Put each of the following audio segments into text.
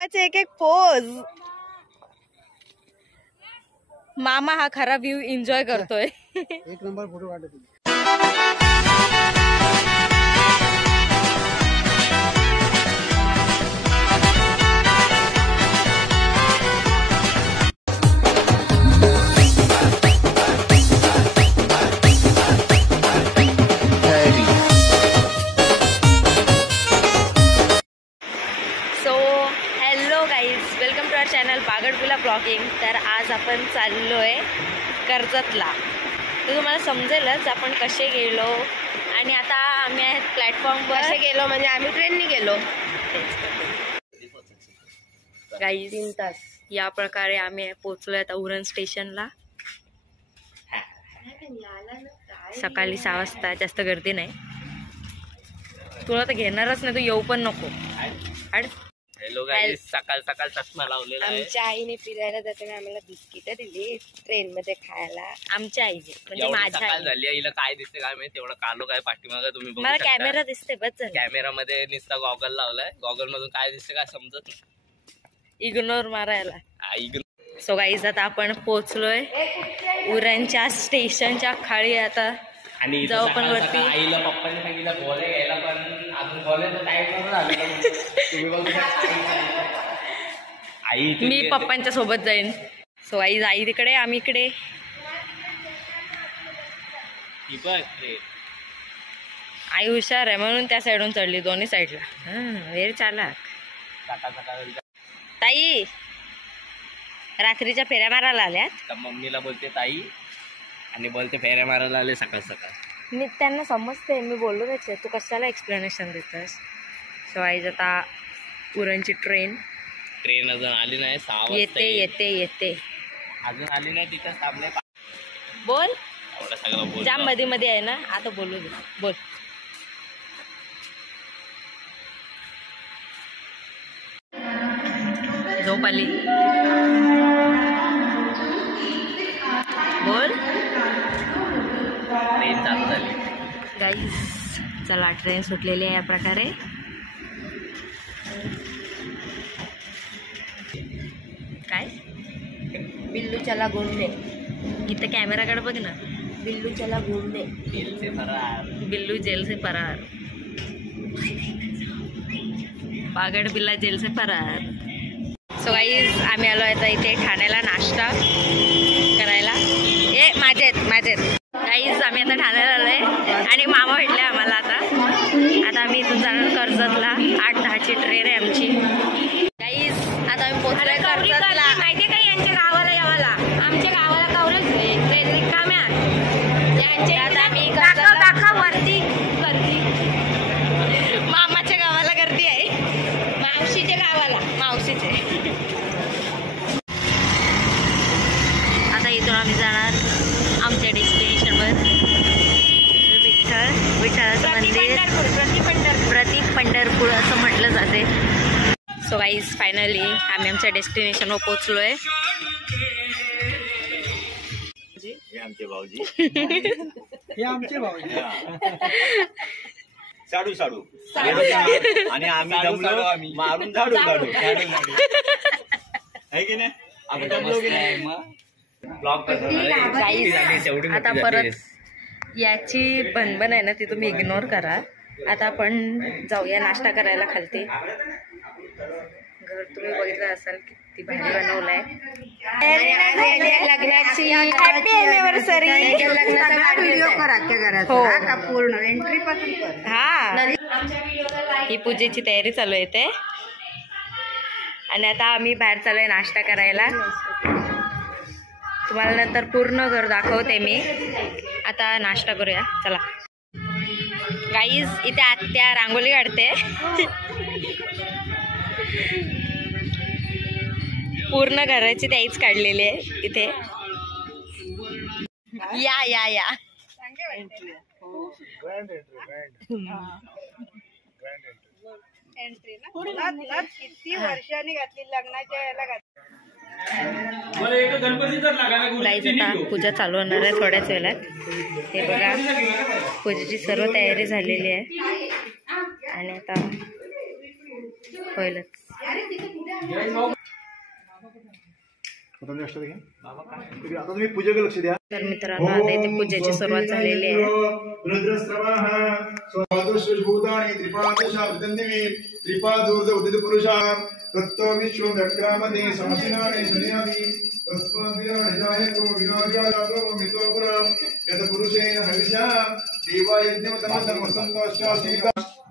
एक एक पोज. मामा हा खरा व्ह्यू एन्जॉय करतोय. एक नंबर फोटो काढतो. Welcome to our channel Bagadpula blogging. तर आज आपण चाललोय कर्जतला. तर तुम्हाला समजेलच आपण कसे गेलो आणि आता आम्ही आहेत प्लॅटफॉर्मवर. कसे गेलो म्हणजे आम्ही ट्रेननी गेलो. गाईज 3 तास या प्रकारे आम्ही पोहोचलोय आता उरण स्टेशनला. सकाळी 6 वाजता. जास्त गर्दी नाही. तुला तर घेणारच नाही, तू येऊ पण नको. हॅलो गाईस, सकाळ सकाळ चष्मा लावलेला आहे. आमच्या आईने फिरायला जाताना आम्हाला बिस्किट दिली ट्रेन मध्ये खायला. आमच्या आईने म्हणजे माझ्या सकाळ झाली. आईला काय दिसते काय माहिती, तेवढं कालो काय पाठीमागे तुम्ही बघू मला शकता. कॅमेरा दिसते बस झालं. कॅमेरा मध्ये नुसता गॉगल लावलाय. गॉगल मधून काय दिसते काय समजत नाही. इग्नोर मारायला. सो गाईज आता आपण पोहोचलोय उरणच्या स्टेशनच्या खाली. आता आणि जाऊ पण वरती. आईला पप्पाने सांगितलं बॉल घ्यायला, पण अजून बॉलचा टाइम नव्हता झाला. तुम्ही बघू आई मी पप्पांच्या सोबत जाईन. सो आई तिकडे, आम्ही इकडे. आई हुशार आहे म्हणून त्या साईडून चढली, दोन्ही साईडला. वेळ चालाक. ताई रात्रीच्या फेऱ्या मारायला आल्यात. मम्मीला बोलते ताई आणि बोलते फेऱ्या मारायला आले सकाळ सकाळ. मी त्यांना समजते, मी बोललो त्याचे, तू कशाला एक्सप्लेनेशन देतस. सो आई आता उरणची ट्रेन अजून आली नाही. 6 वाजता येते येते येते. अजून आली नाही. तिथं थांबले. बोल. सगळं जाम मध्ये मध्ये आहे ना, आता बोलू दे. बोल. झोप आली. बोल. ट्रेन चालू झाली. गाईस चला, ट्रेन सुटलेली आहे या प्रकारे. काय बिल्लू चला घूमने. इथं कॅमेराकडे बघ ना. बिल्लू चला घूमने. जेल से फरार. बिल्लू जेल से फरार. बागड बिल्ला जेल से फरार. सो गाईज आम्ही आलो आता इथे ठाण्याला नाश्ता करायला. माझेत गाईज आम्ही आता ठाण्याला आलोय आणि मामा भेटले आम्हाला. आता आम्ही इथून जाणार कर्जतला. 8:10ची ट्रेन आहे आमची. गाईज आता आम्ही पोहोचलोय कर्जतला. माहितीये का यांच्या गावाला यावाला. आमच्या गावाला कवरच ट्रेन रिकाम्या. आता आम्ही दाखा वरती गर्दी. मामाच्या गावाला गर्दी आहे. मावशीच्या गावाला मावशीचे. आता इथून आम्ही जाणार आमच्या डेस्टिनेशनवर. विठ्ठलाचं मंदिर प्रति पंढरपूर असं म्हटलं जाते. सो गाईज फायनली आम्ही आमच्या डेस्टिनेशनवर पोहोचलोय. हे आमचे भाऊजी. हे आमचे भाऊजी. साडू साडू आणि आम्ही जमलो मारून झाडू झाडू आहे की नाही. आम्ही जमलो की नाही. ब्लॉग आता परत याची बनबन आहे ना, ती तुम्ही इग्नोर करा. आता आपण जाऊया नाश्ता करायला खालती. घर तुम्ही बघितलं असाल किती भारी बनवलंय. लग्नाची हॅपी अॅनिव्हर्सरी. पूर्ण एंट्री पासून कर. हा, ही पूजेची तयारी चालू आहे ते. आणि आता आम्ही बाहेर चालूय नाश्ता करायला. तुम्हाला नंतर पूर्ण घर दाखवते मी. आता नाश्ता करूया चला. गाईज इथे आत्या रांगोळी काढते. पूर्ण घराची त्याहीच काढलेली आहे इथे. या या या. किती वर्षांनी घातली लग्नाच्या याला घातली. गाईज आता पूजा चालू होणार आहे थोड्याच वेळात. हे बघा पूजेची सर्व तयारी झालेली आहे आणि आता होईलच. आता तुम्ही पूजेकडे लक्ष द्या. तर मित्रांनो आता इथे पूजेची सुरुवात झालेली आहे.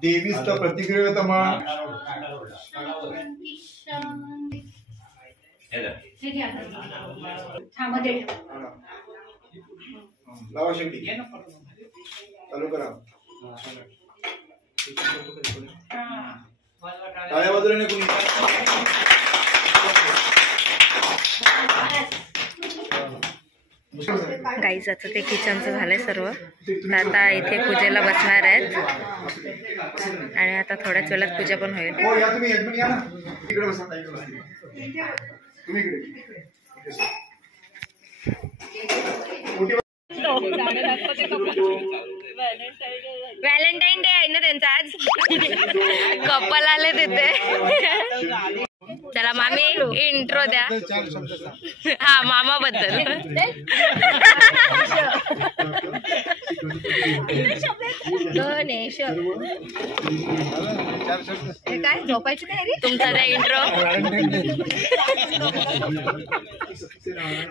देवीस्त प्रतिक्रियतमा लावा शेगडी चालू करा. टाळ्या बाजूला नाही कोणी. गाईज आता ते किचनचं झालंय सर्व. आता इथे पूजेला बसणार आहेत आणि आता थोड्याच वेळात पूजा पण होईल. हो या तुम्ही ऍडमिट या ना. इकडे बसा. तुम्ही इकडे. व्हॅलेंटाईन डे आहे ना त्यांचा आज. कपल आले तिथे. चला मामी इंट्रो द्या. हा मामा बद्दल. काय झोपायची नाही. तुमचा द्या इंट्रो.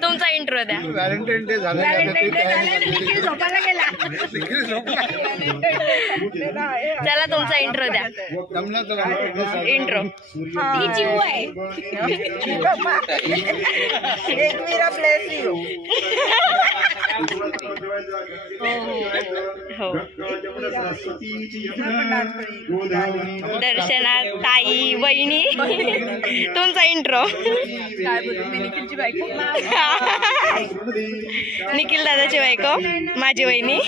तुमचा इंट्रो द्या. व्हॅलेंटाईन डे झाला. झोपायला गेला. चला तुमचा इंट्रो द्या. इंट्रो. दर्शना ताई वहिनी. तुमचा इंट्रो. निखिल दादाची बायको माझी वहिनी.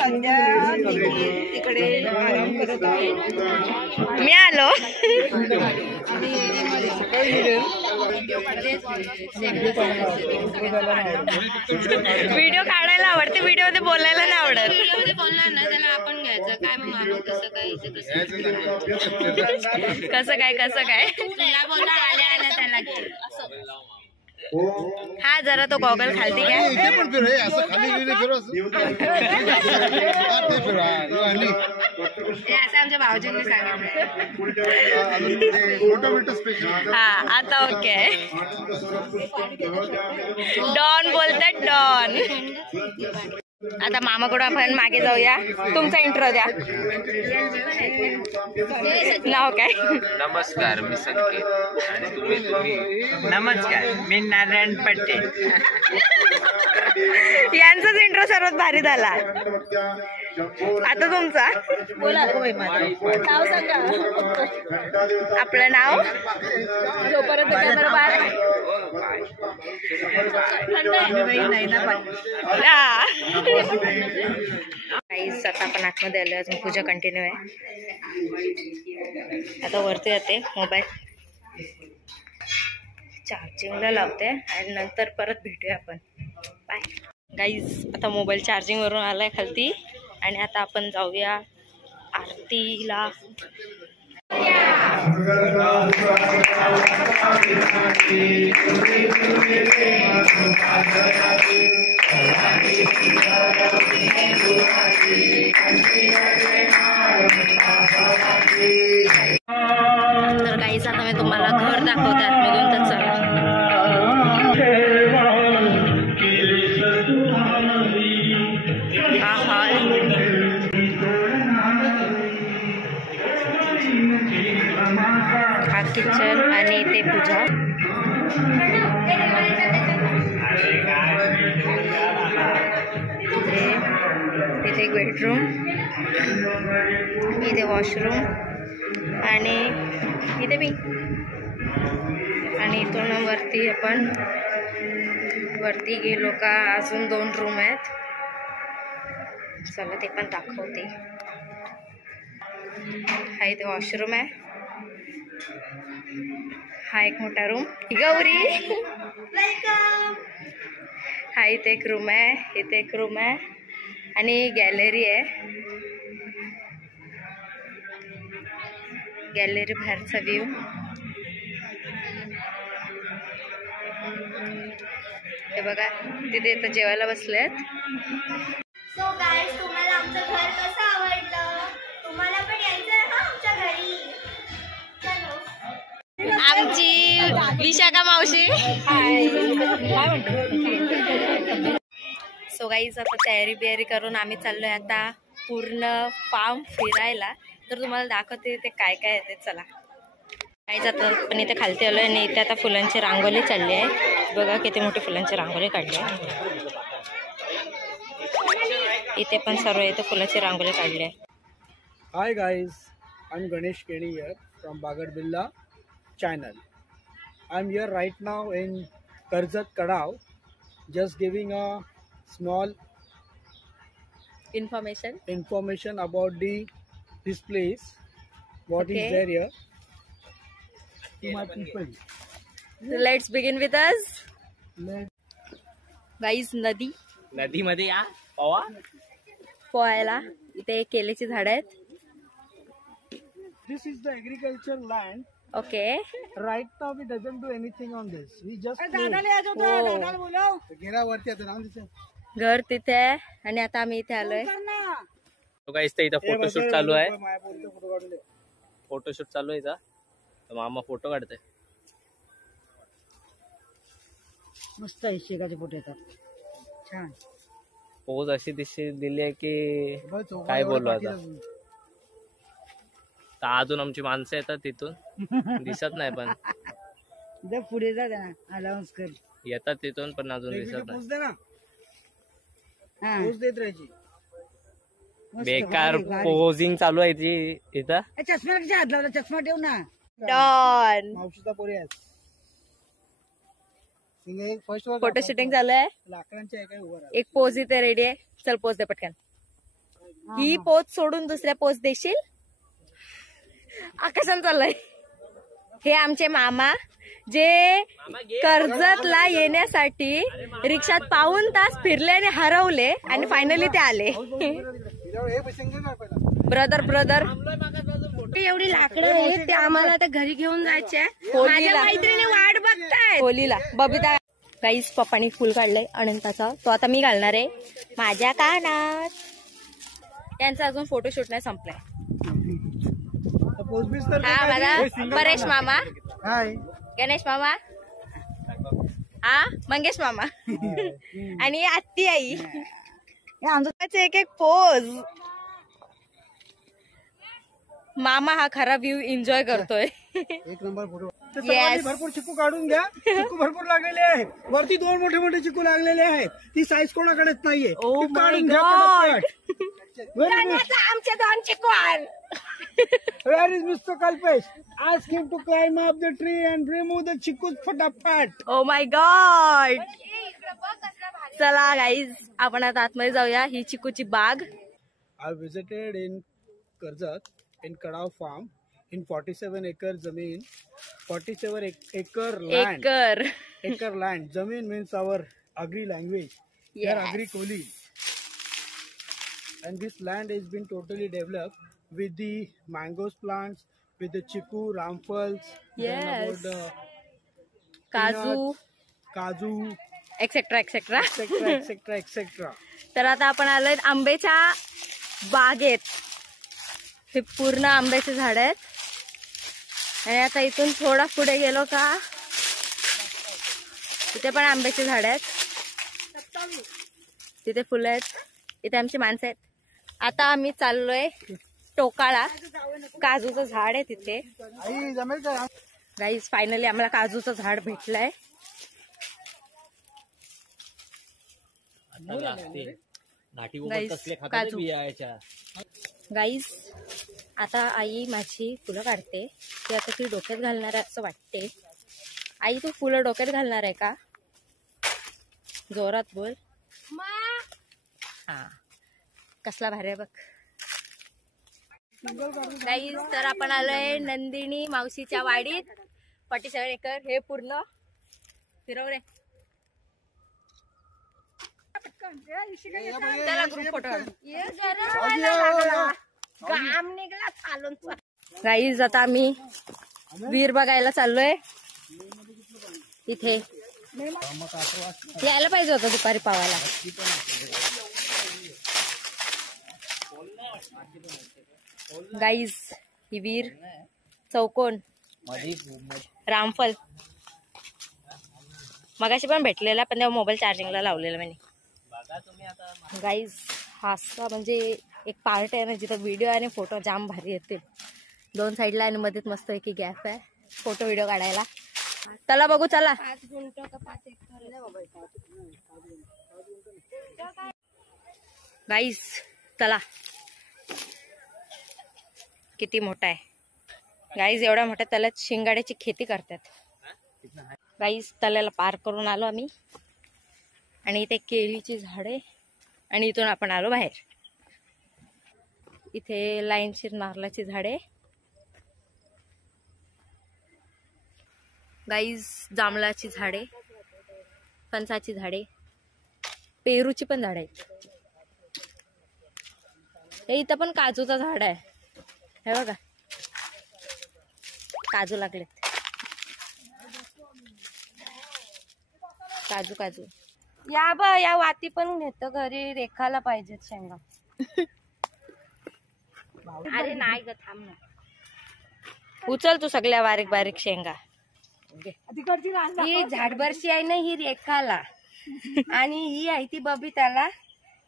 मी आलो. व्हिडिओ काढायला आवडते, व्हिडिओ मध्ये बोलायला नाही आवडत. बोलणार ना त्याला आपण घ्यायचं काय मग कसं काय कसं काय बोलणार आल्या त्याला हा जरा तो गॉगल खालती घ्या. असं आमच्या भाऊजींनी सांगितलं. हा आता ओके. डॉन बोलतात डॉन. आता मामाकडून आपण मागे जाऊया. तुमचा इंट्रो द्या. नाव काय? नमस्कार मी संकेत आणि तुम्ही नमस्कार मी नारायण पटेल. यांचाच इंट्रो सर्वात भारी झाला. आता तुमचा बोला. नाव सांगा. आपलं नाव. जोपर्यंत आता आपण आतमध्ये आलो. अजून पूजा कंटिन्यू आहे. आता वरती येते. मोबाईल चार्जिंगला लावते आणि नंतर परत भेटूया आपण. Bye guys. आता मोबाईल चार्जिंग वरून आलाय खालती आणि आता आपण जाऊया आरतीला. तर गाईज आता मी तुम्हाला घर दाखवते आतमधून. तर चला. हा हॉल. हा किचन आणि इथे पूजा. इथे एक बेडरूम, इथे वॉशरूम आणि इथे मी. आणि इथून वरती आपण वरती गेलो का अजून 2 रूम आहेत. चला ते पण दाखवते. हा इथे वॉशरूम आहे. हा एक मोठा रूम. गौरी. हा इथे एक रूम आहे. इथे एक रूम आहे आणि गॅलरी आहे. गॅलरी बाहेरचा व्ह्यू. हे बघा तिथे इथं जेवायला बसलेत. सो गाईज, तुम्हाला आमचं घर कसं आवडलं? तुम्हाला पण यायचं आहे हा आमच्या घरी. चलो. आमची विशाखा मावशी. सो गाईज आता तयारी बियारी करून आम्ही चाललोय आता पूर्ण फार्म फिरायला. तर तुम्हाला दाखवते ते काय काय आहे ते. चला काही जातं पण इथे खालती आलोय आणि इथे आता फुलांची रांगोली चालली आहे. बघा किती मोठी फुलांची रांगोली काढली आहे. इथे पण सर्व इथे फुलाची रांगोली काढली आहे. Hi guys, I'm Ganesh Keni here from Bagad Billa channel. I'm here right now in Karzat Kadav, just giving a small information about this place. What is there here? To my people. Let's begin with us. Guys, नदीमध्ये या पवा. पोहायला इथे केळीची झाड आहेत. This is the agriculture land. Okay. Right now we doesn't do anything on this. We just गेला वरती आता नाव दिसत. घर तिथे आहे आणि आता आम्ही इथे आलोय. तो काय इथं फोटोशूट चालू आहे. फोटोशूट चालू आहे इथं. तर मामा फोटो काढते. मस्त आहे शेकाचे फोटो येतात छान. पोज अशी दिली आहे की काय बोललो आता. तर अजून आमची माणसं येतात तिथून दिसत नाही पण पुढे जा ना अलाउन्स कर. येतात तिथून पण अजून दिसत नाही. देत राहायची. बेकार पोजिंग चालू आहे ती इथं. चष्मा कशा हात लावला? चष्मा ठेव ना. डॉन मावशीचा पोरी आहे. फर्स्ट फोटो शूटिंग चालू आहे. लाकडांच्या काय उभं एक पोज इथे रेडी आहे. चल पोज दे पटकन. ही पोज सोडून दुसऱ्या पोज देशील. आकाशात चाललंय. हे आमचे मामा जे कर्जतला येण्यासाठी रिक्षात पाऊण तास फिरले आणि हरवले आणि फायनली ते आले. ब्रदर एवढी लाकडं आहेत ते आम्हाला आता घरी घेऊन जायचे. माझ्या मैत्रिणी वाट बघताय होलीला. बबिता गाईस पप्पानी फुल काढलंय अनंताचा. तो आता मी घालणार आहे माझ्या कानात. त्यांचा अजून फोटोशूट नाही संपलाय. हा माझा परेश मामा. हाय गणेश मामा. हा मंगेश मामा आणि आत्ती आई. आमचं एक एक पोज. मामा हा खरा व्ह्यू एन्जॉय करतोय. एक नंबर फोटो. भरपूर चिकू काढून घ्या. चिकू भरपूर लागलेले आहे. वरती 2 मोठे मोठे चिकू लागलेले आहेत. ती साईज कोणाकडेच नाहीये. काढून घ्या. आमचे 2 चिकू आण. Where is Mr. Kalpesh? Ask him to climb up the tree and remove the chikkus फटाफट. Oh my God. चला गाईज आपण आता आतमध्ये जाऊया. ही चिकूची बाग. I visited in Karzat in Kadav farm in 47 acre zameen. 47 acre land. Acre land. Zameen means our Agri language. They are Agri Koli. And this land has been totally developed with the mangoes plants, with the chiku, ramphals, then about the काजू etcetera etcetera etcetera etcetera etcetera. तर आता आपण आलोय आंब्याच्या बागेत. हे पूर्ण आंब्याचे झाड आहेत आणि आता इथून थोडा पुढे गेलो का तिथे पण आंब्याचे झाड आहेत. तिथे फुलं आहेत. इथे आमची माणसं आहेत. आता आम्ही चाललोय टोकाळा. काजूचं झाड आहे तिथे. गाईज फायनली आम्हाला काजूचं झाड भेटलंय. गाईज आता आई माझी फुलं काढते. ती आता ती डोक्यात घालणार आहे असं वाटते. आई तू फुलं डोक्यात घालणार आहे का? जोरात बोल. हा कसला भारी आहे बघ. गाईज तर आपण आलोय नंदिनी मावशीच्या वाडीत. 47 एकर. हे पूर्ण फिरव रे. त्याला ग्रुप फोटो. गाईज आता आम्ही वीर बघायला चाललोय. इथे यायला पाहिजे होतं दुपारी पावाला. गाईज ही वीर चौकोन रामफल मगाशी पण भेटलेला, पण तेव्हा मोबाईल चार्जिंगला लावलेला मी. गाईज हा असा म्हणजे एक पार्ट आहे ना जिथं व्हिडिओ आणि फोटो जाम भारी येते. 2 साईडला आणि मध्येच मस्त एक गॅप आहे फोटो व्हिडिओ काढायला. चला बघू चला. गाईज चला. किती मोठा आहे गाईज. एवढ्या मोठ्या तल्यात शिंगाड्याची खेती करतात. गाईज तल्याला पार करून आलो आम्ही आणि इथे केळीची झाडे आणि इथून आपण आलो बाहेर. इथे लाईनशीर नारळाची झाडे. गाईज जांभळाची झाडे, फणसाची झाडे, पेरूची पण झाडे आहेत. हे इथं पण काजूचं झाड आहे. हे बघा काजू लागलेत. काजू काजू या वाती पण घेतो घरी. रेखाला पाहिजेत शेंगा. अरे नाही ग थांब ना. उचल तू सगळ्या बारीक बारीक शेंगा. ही झाडभरशी आहे ना ही रेखाला आणि ही आहे ती बबिताला,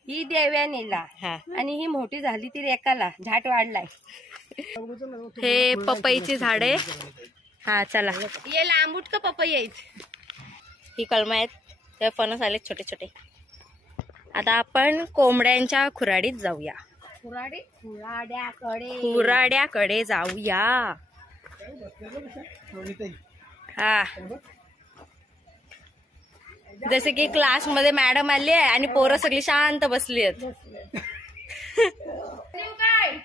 ही देव्यानीला आणि ही मोठी झाली ती रेखाला. झाड वाढलाय. हे पपईची झाडे. हा चला. ये लांबूट का पपई आहेत. ही कलम आहेत. ते फणस आले छोटे छोटे. आता आपण कोंबड्यांच्या खुराडीत जाऊया. खुराड्याकडे जाऊया. हा जसे की क्लास मध्ये मॅडम आली आहे आणि पोरं सगळी शांत बसली आहेत.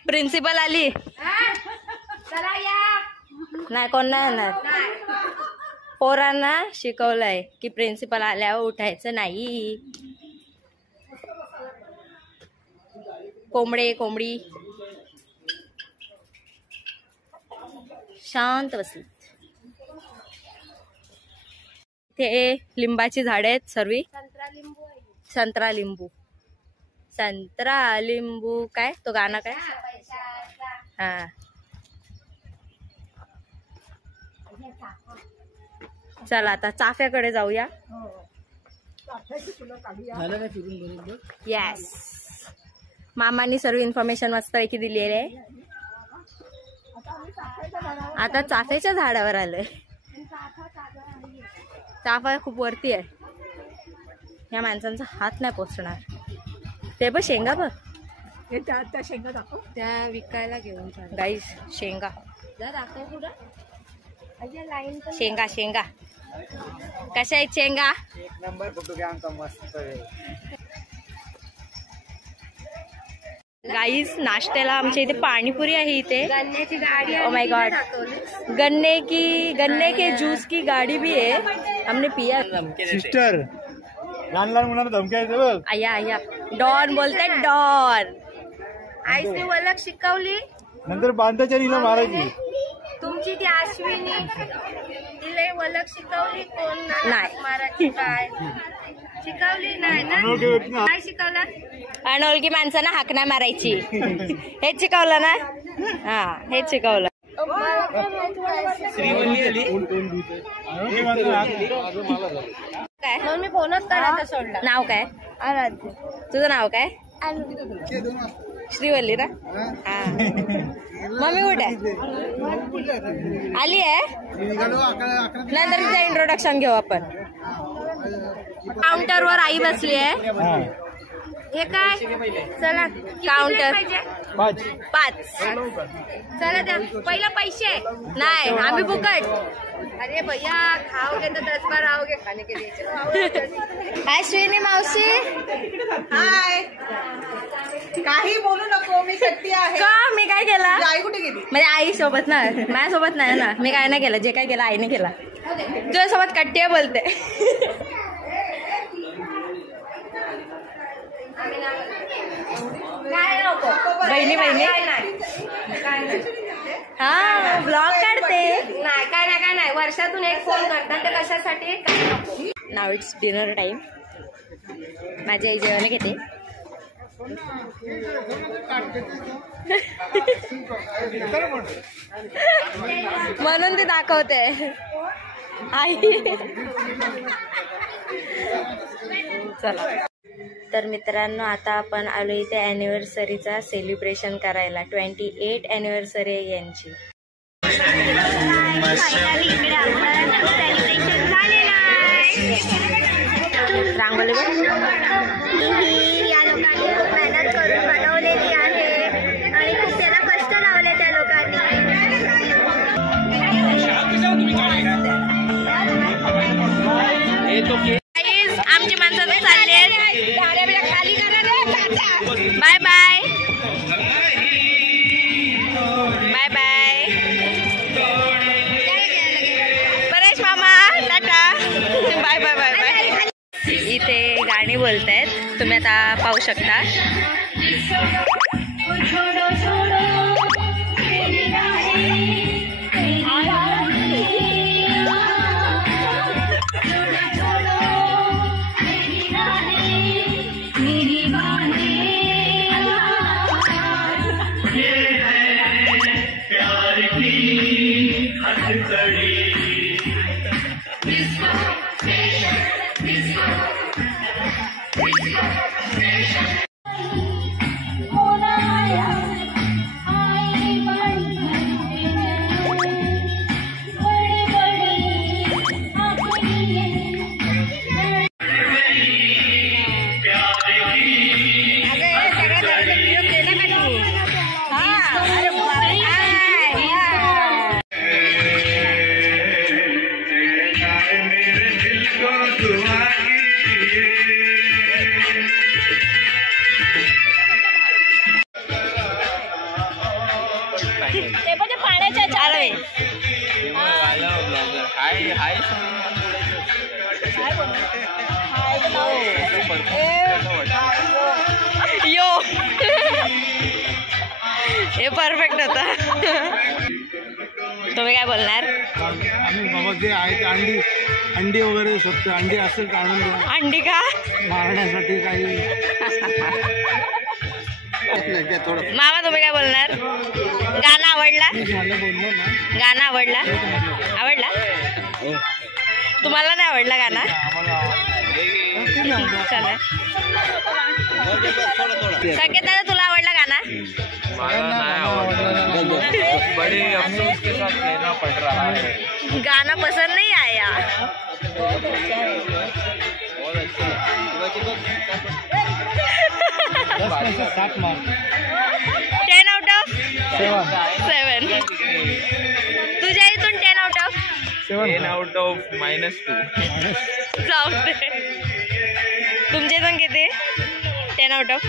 प्रिन्सिपल आली नाही. कोण नाही येणार. पोरांना शिकवलंय की प्रिन्सिपल आल्यावर उठायचं नाही. कोंबडे कोंबडी शांत बसली. ते लिंबाची झाडे आहेत सर्वी. संत्रा लिंबू. संत्रा लिंबू काय तो गाणं काय. हा चला आता चाफ्याकडे जाऊया. येस मामांनी सर्व इन्फॉर्मेशन मस्तपैकी दिलेली आहे. आता चाफ्याच्या झाडावर आलोय. चाफा खूप वरती आहे. या माणसांचा हात नाही पोचणार. ते बघ शेंगा बघ. त्या शेंगा दाखव. त्या विकायला घेऊन गाईस शेंगा दाखव पुढं. शेंगा शेंगा कशा आहेत शेंगा. एक नंबर फोटो घ्या आमचा मस्त. गाईस नाश्त्याला आमच्या इथे पाणीपुरी आहे. इथे गन्ने गाड़ी. Oh my God. गन्ने के जूस की गाड़ी भी है. हमने पिया. सिस्टर लहान लहान मुलांना धमक्यायचं बघ. आया आया डॉन बोलतात डॉन. आईने वलक शिकवली नंतर बांधाच्या रीला मारायची. तुमची ती अश्विनी तिला वलक शिकवली. कोण नाही मारायची काय शिकवली नाही ना. काय शिकवलं. अनोळखी माणसांना हाक नाही मारायची. हेच शिकवलं ना. हा हेच शिकवलं. काय मग मी फोनच करायचा सोडला. नाव काय आराध्य. तुझं नाव काय. श्रीवल्ली ना. हा मम्मी कुठे आली आहे. नंतर तिचं इंट्रोडक्शन घेऊ आपण. काउंटरवर आई बसली आहे. हे काय चला काउंटर 5. चला द्या पहिला पैसे नाही आम्ही फुकट. अरे भैया खाओगे तो 10 बार आओगे खाने के लिए. हाय श्रीनी मावशी. हाय. काही बोलू नको मी सत्य आहे. का मी काय केलं. आई कुठे गेली. म्हणजे आई सोबत ना माझ्यासोबत नाही ना. मी काय नाही केलं. जे काय केलं आईने केला. तुझ्यासोबत कट्टी बोलते. काय नको बहिणी बहिणी. हा ब्लॉग काढते. नाही काय नाही वर्षातून एक फोन करतात. ते कशासाठी काय नको. नाव इट्स डिनर टाईम. माझी आई जेवायला घेते. म्हणून ती दाखवते आई. चला तर मित्रांनो, आता आपण आलो इथे ॲनिव्हर्सरीचा सेलिब्रेशन करायला. 28 ॲनिव्हर्सरी आहे यांची. रांगोली या लोकांनी खूप मेहनत करून बनवलेली आहे आणि खूप त्याला कष्ट लावले त्या लोकांनी. आमची माणसं चालली आहेत. Bye bye bye bye. Paresh मामा tata. Bye bye bye bye. इथे गाणी बोलतायत, तुम्ही आता पाहू शकता. यो हे परफेक्ट होता. तुम्ही काय बोलणार? आम्ही बाबा जे आहे ते अंडी वगैरे शकतो. अंडी असेल तर आणून द्या. अंडी का मारण्यासाठी काही. मामा तुम्ही काय बोलणार? गाणं आवडला? बोललो ना. गाणं आवडला? आवडला? तुम्हाला नाही आवडला गाणं? चला संकेत दादा, तुला आवडला गाणं? गाना पसंद नहीं आया. 10 out of 7. तुझ्या इथून 10 out of 10 out of -2. जाऊ दे. तुमच्या इथून किती? 10 out of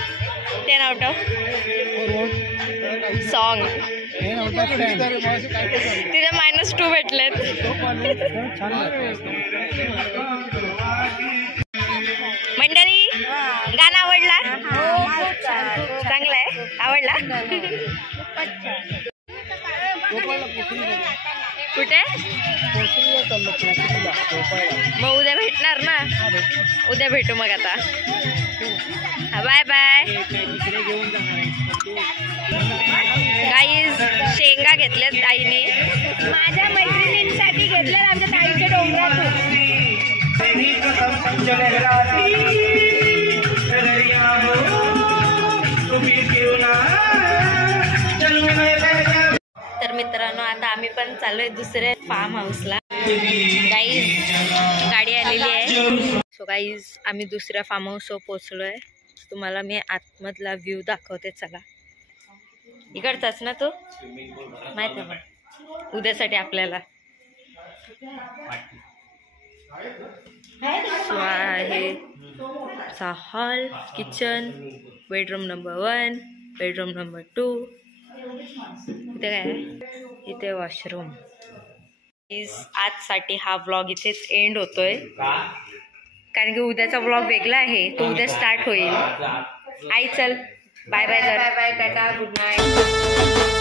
सॉन्ग. तिथे -2 भेटलेत. मंडळी, गाणं आवडला? चांगलं आहे. आवडला? कुठे? मग उद्या भेटणार ना? उद्या भेटू मग. आता बाय बाय गाईज. शेंगा घेतल्यात आईने. माझ्या मैत्रिणींसाठी घेतलं आमच्या ताईच्या डोंगरातून. तर मित्रांनो, आता आम्ही पण चाललोय दुसऱ्या फार्म हाऊसला. गाईज गाडी आलेली आहे. सो गाईज आम्ही दुसऱ्या फार्म हाऊसवर पोहोचलोय. तुम्हाला मी आतमधला व्ह्यू दाखवते. चला. इकडचाच ना तो? माहिती आहे उद्यासाठी आपल्याला. आहे hall, kitchen, bedroom number 1, bedroom number 2. इथे काय आहे? इथे वॉशरूम. आजसाठी हा व्लॉग इथेच एंड होतोय, कारण की उद्याचा व्लॉग वेगळा आहे. तो उद्या स्टार्ट होईल. आई चल bye bye. Bye bye tata good night.